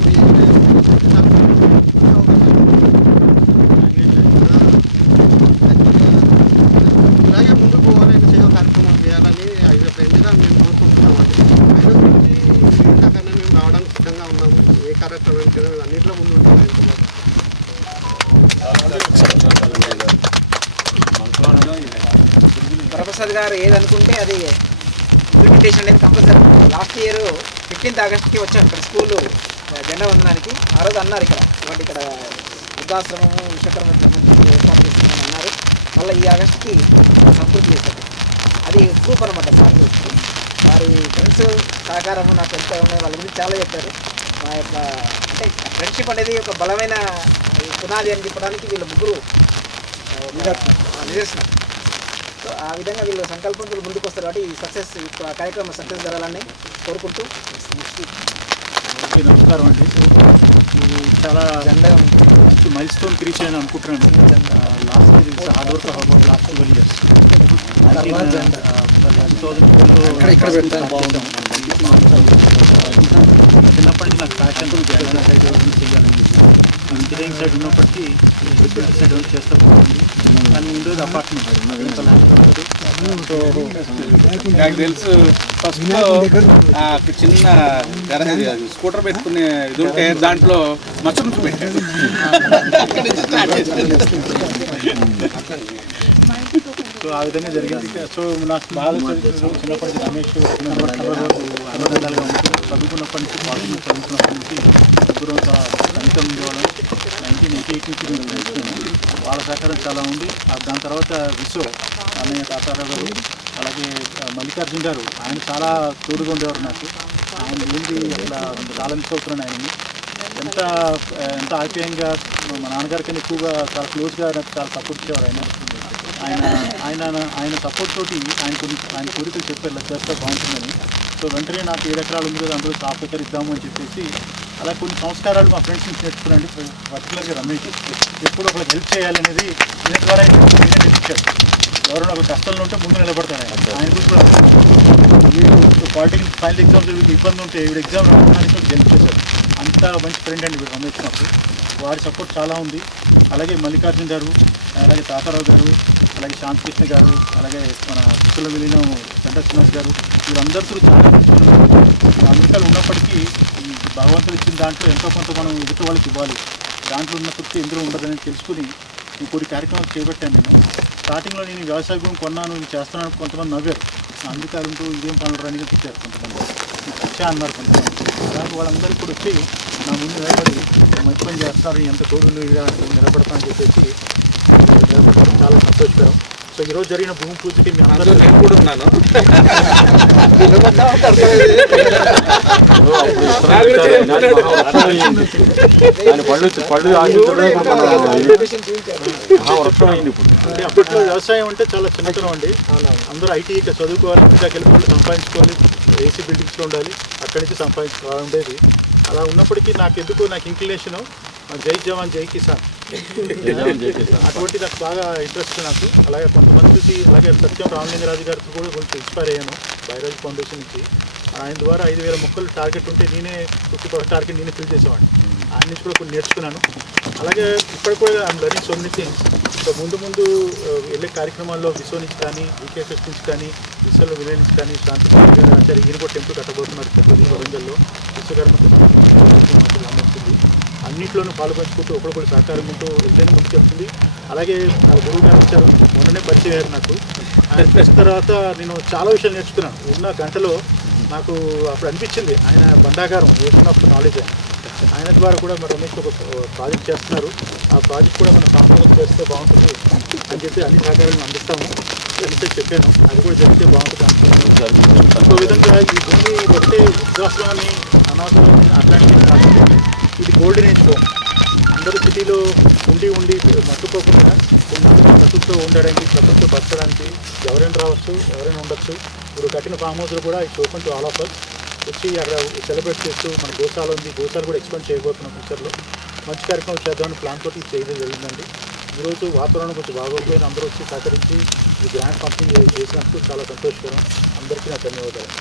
ఇలాగే ముందుకు పోవాలని సేవ కార్యక్రమాలు చేయాలని ఆయన ఫ్రెండ్గా మేము కోరుకుంటున్నామండి. ఆయన గురించి ఇంతకన్నా మేము రావడానికి సిద్ధంగా ఉన్నాము. ఏ కార్యక్రమానికి అన్నింటిలో ముందు ఉంటాము. వరప్రసాద్ గారు ఏదనుకుంటే అది ఇంప్లిమెంటేషన్ అనేది కంపల్సరీ. లాస్ట్ ఇయర్ 15th ఆగస్ట్కి వచ్చాను ఇక్కడ స్కూల్ జెండా వందనానికి. ఆ రోజు అన్నారు ఇక్కడ ఇవ్వండి ఇక్కడ వృద్ధాశ్రమము విశ్వకర్మ ఏర్పాటు చేస్తున్నామని అన్నారు. మళ్ళీ ఈ ఆగస్ట్కి సంపూర్తి చేశారు. అది ప్రూఫ్ అనమాట. సార్ వారి ఫ్రెండ్స్ సహకారము నాకు ఎంత ఉన్నాయి వాళ్ళ గురించి చాలా చెప్పారు. మా యొక్క అంటే ఫ్రెండ్షిప్ అనేది ఒక బలమైన పునాది అని చెప్పడానికి వీళ్ళ ముగ్గురు నిదర్శనం. సో ఆ విధంగా వీళ్ళు సంకల్పంతో ముందుకు వస్తారు కాబట్టి ఈ సక్సెస్ కార్యక్రమం సక్సెస్ జరగాలని కోరుకుంటూ నమస్కారం అండి. చాలా మంచి మైల్ స్టోన్ రీచ్ అని అనుకుంటున్నాను. Last basically it's hard work of about last 12 years. చిన్నప్పటికీ నాకు ప్యాషన్ జగన్ సైడ్ చేయాలని ఇంజనీరింగ్ సైడ్ ఉన్నప్పటికీ ఎగ్రికల్చర్ సైడ్ చేస్తూ పోతుంది. కానీ ఇండోర్ అపార్ట్మెంట్ నాకు తెలుసు ఫస్ట్లో చిన్న స్కూటర్ పెట్టుకునే ఇది ఉంటే దాంట్లో మష్రూమ్స్ పెట్టాడు. సో ఆ విధంగా జరిగింది. సో నాకు బాగా చిన్నప్పటి రమేష్ అన్నదండాలుగా ఉంటుంది. చదువుకున్నప్పటి నుంచి పాలిటెక్నిక్ చదువుకున్నప్పటి నుంచి దూరం సంగీతం ఉండేవాళ్ళం. 1988 నుంచి నేర్చుకున్నాను. వాళ్ళ సహకారం చాలా ఉంది. దాని తర్వాత విశ్వ అన్నయ్య తాతారావు గారు, అలాగే మల్లికార్జున్ గారు, ఆయన చాలా తోడుగా ఉండేవారు నాకు. ఆయన ఏంటి అట్లా చాలా మిస్ అవుతున్నాను ఆయనని. ఎంత ఆప్యాయంగా మా నాన్నగారి కన్నా ఎక్కువగా చాలా క్లోజ్గా నాకు చాలా సపోర్ట్ ఇచ్చేవారు ఆయన సపోర్ట్ తోటి ఆయన కోరికలు చెప్పారు ఇలా చేస్తే బాగుంటుందని. సో వెంటనే నాకు 7 ఎకరాలు ఉంది కదా, అందులో సాఫ్ట్వేర్ ఇద్దాము అని చెప్పేసి అలా కొన్ని సంస్కారాలు మా ఫ్రెండ్స్ నుంచి నేర్చుకున్నాండి. పర్టికులర్గా రమేష్ ఎప్పుడు ఒకరికి హెల్ప్ చేయాలనేది దీని ద్వారా నేర్పించారు. ఎవరైనా ఒక కష్టంలో ఉంటే ముందు నిలబడతారు. ఆయన గురించి కూడా పాలిటెక్నిక్ ఫైనల్ ఎగ్జామ్స్ ఇబ్బంది ఉంటే వీడు ఎగ్జామ్ రావడానికి హెల్ప్ చేశారు. అంత మంచి ఫ్రెండ్ అండి వీడు రమేష్ నాకు. వారి సపోర్ట్ చాలా ఉంది. అలాగే మల్లికార్జున్ గారు, అలాగే తాతారావు గారు, అలాగే శాంతకృష్ణ గారు, అలాగే మన కుశల విలీనం వెంకట శ్రీనివాస్ గారు, వీళ్ళందరితో చాలా అమెరికాలో ఉన్నప్పటికీ భగవంతుడు ఇచ్చిన దాంట్లో ఎంతో కొంత మనం ఎదుటి వాళ్ళకి ఇవ్వాలి. దాంట్లో ఉన్న తృప్తి ఎందులో ఉండదని తెలుసుకుని కొన్ని కార్యక్రమాలు చేపట్టాను నేను. స్టార్టింగ్లో నేను వ్యవసాయ భూమి కొన్నాను, ఇది చేస్తున్నాను. కొంతమంది నవ్వారు, అమెరికాలు ఉంటూ ఇదేం పనులు రాని తిట్టారు. కొంతమంది ఇచ్చా అన్నారు. కొంతమంది అలాంటి వాళ్ళందరికీ కూడా వచ్చి నా ముందు నిలబడి మంచి పని చేస్తున్నారు, ఎంత తోడు నిలబడతామని చెప్పేసి చాలా సంతోషకరం. సో ఈరోజు జరిగిన భూమి పూజకి మీ అందరూ కూడా ఉన్నాను. అప్పట్లో వ్యవసాయం అంటే చాలా చిన్నతనం అండి. అందరూ ఐటీ చదువుకోవాలి, ఇంకా వెళ్ళిపోవాలి, సంపాదించుకోవాలి, ఏసీ బిల్డింగ్స్లో ఉండాలి, అక్కడి నుంచి సంపాదించుకోవాలి ఉండేది. అలా ఉన్నప్పటికీ నాకు ఇంక్లినేషను జై జవాన్ జై కిసాన్, అటువంటి నాకు బాగా ఇంట్రెస్ట్ నాకు. అలాగే కొంతమంది చూసి, అలాగే సత్యం రామలింగరాజు గారితో కూడా కొంచెం ఇన్స్పైర్ అయ్యాను బైరాజ్ ఫౌండేషన్ నుంచి. ఆయన ద్వారా 5,000 మొక్కలు టార్గెట్ ఉంటే నేనే 50% టార్గెట్ నేనే ఫిల్ చేసేవాడిని. ఆయన నుంచి కూడా కొన్ని నేర్చుకున్నాను. అలాగే ఇప్పటికి కూడా I'm learning so many things. So ముందు వెళ్ళే కార్యక్రమాల్లో విశ్వ నుంచి కానీ, వికేఎఫ్ఎస్ నుంచి కానీ, విశ్వలో విలేజ్ నుంచి కానీ, శాంతి గారు ఆచార్య ఈయన కూడా టెంపుల్ కట్టబోతున్నారు పెద్దది వరంగల్లో. విశ్వకర్మకు అమ్మొస్తుంది. అన్నింటిలోనూ పాల్పంచుకుంటూ ఒకరికొకరు సహకారం ఉంటూ వెళ్తేనే ముందుకెళ్తుంది. అలాగే నా గురువు గారు వచ్చారు, మొన్ననే పరిచయం అయ్యారు నాకు. ఆయన వచ్చిన తర్వాత నేను చాలా విషయాలు నేర్చుకున్నాను. ఉన్న గంటలో నాకు అప్పుడు అనిపించింది ఆయన బండాగారం, ఓషన్ ఆఫ్ నాలెడ్జ్ ఆయన ద్వారా కూడా మన రమేష్ ఒక ప్రాజెక్ట్ చేస్తున్నారు. ఆ ప్రాజెక్ట్ కూడా మన సాంప్రదాయం చేస్తే బాగుంటుంది అని చెప్పి అన్ని సహకారాలను అందిస్తాము అని చెప్పాను. అది కూడా జరిగితే బాగుంటుంది అనుకుంటున్నాను. ఇంకో విధంగా ఈ భూమి ఒకటే ఉద్వాసాన్ని, అనవసరాన్ని అట్లాంటివి కాకుండా ఇది గోల్డెన్ ఏజ్ హోమ్. అందరూ సిటీలో ఉండి మట్టుకోకుండా ప్రకృతితో ఉండడానికి, ప్రకృతితో బతకడానికి ఎవరైనా రావచ్చు, ఎవరైనా ఉండొచ్చు. ఇప్పుడు కట్టిన ఫామ్ హౌస్లో కూడా it's open to all of us వచ్చి అక్కడ సెలబ్రేట్ చేస్తూ, మన గోశాల ఉంది, గోశాల కూడా ఎక్స్పెండ్ చేయబోతున్నాం ఫ్యూచర్లో. మంచి కార్యక్రమం చేద్దామని ప్లాన్ తోటి చేయడం జరిగిందండి. ఈరోజు వాతావరణం కొంచెం బాగోపోయిన అందరూ వచ్చి సహకరించి ఈ గ్రాండ్ పంపిణీ చేసినందుకు చాలా సంతోషకరం. అందరికీ నా ధన్యవాదాలు.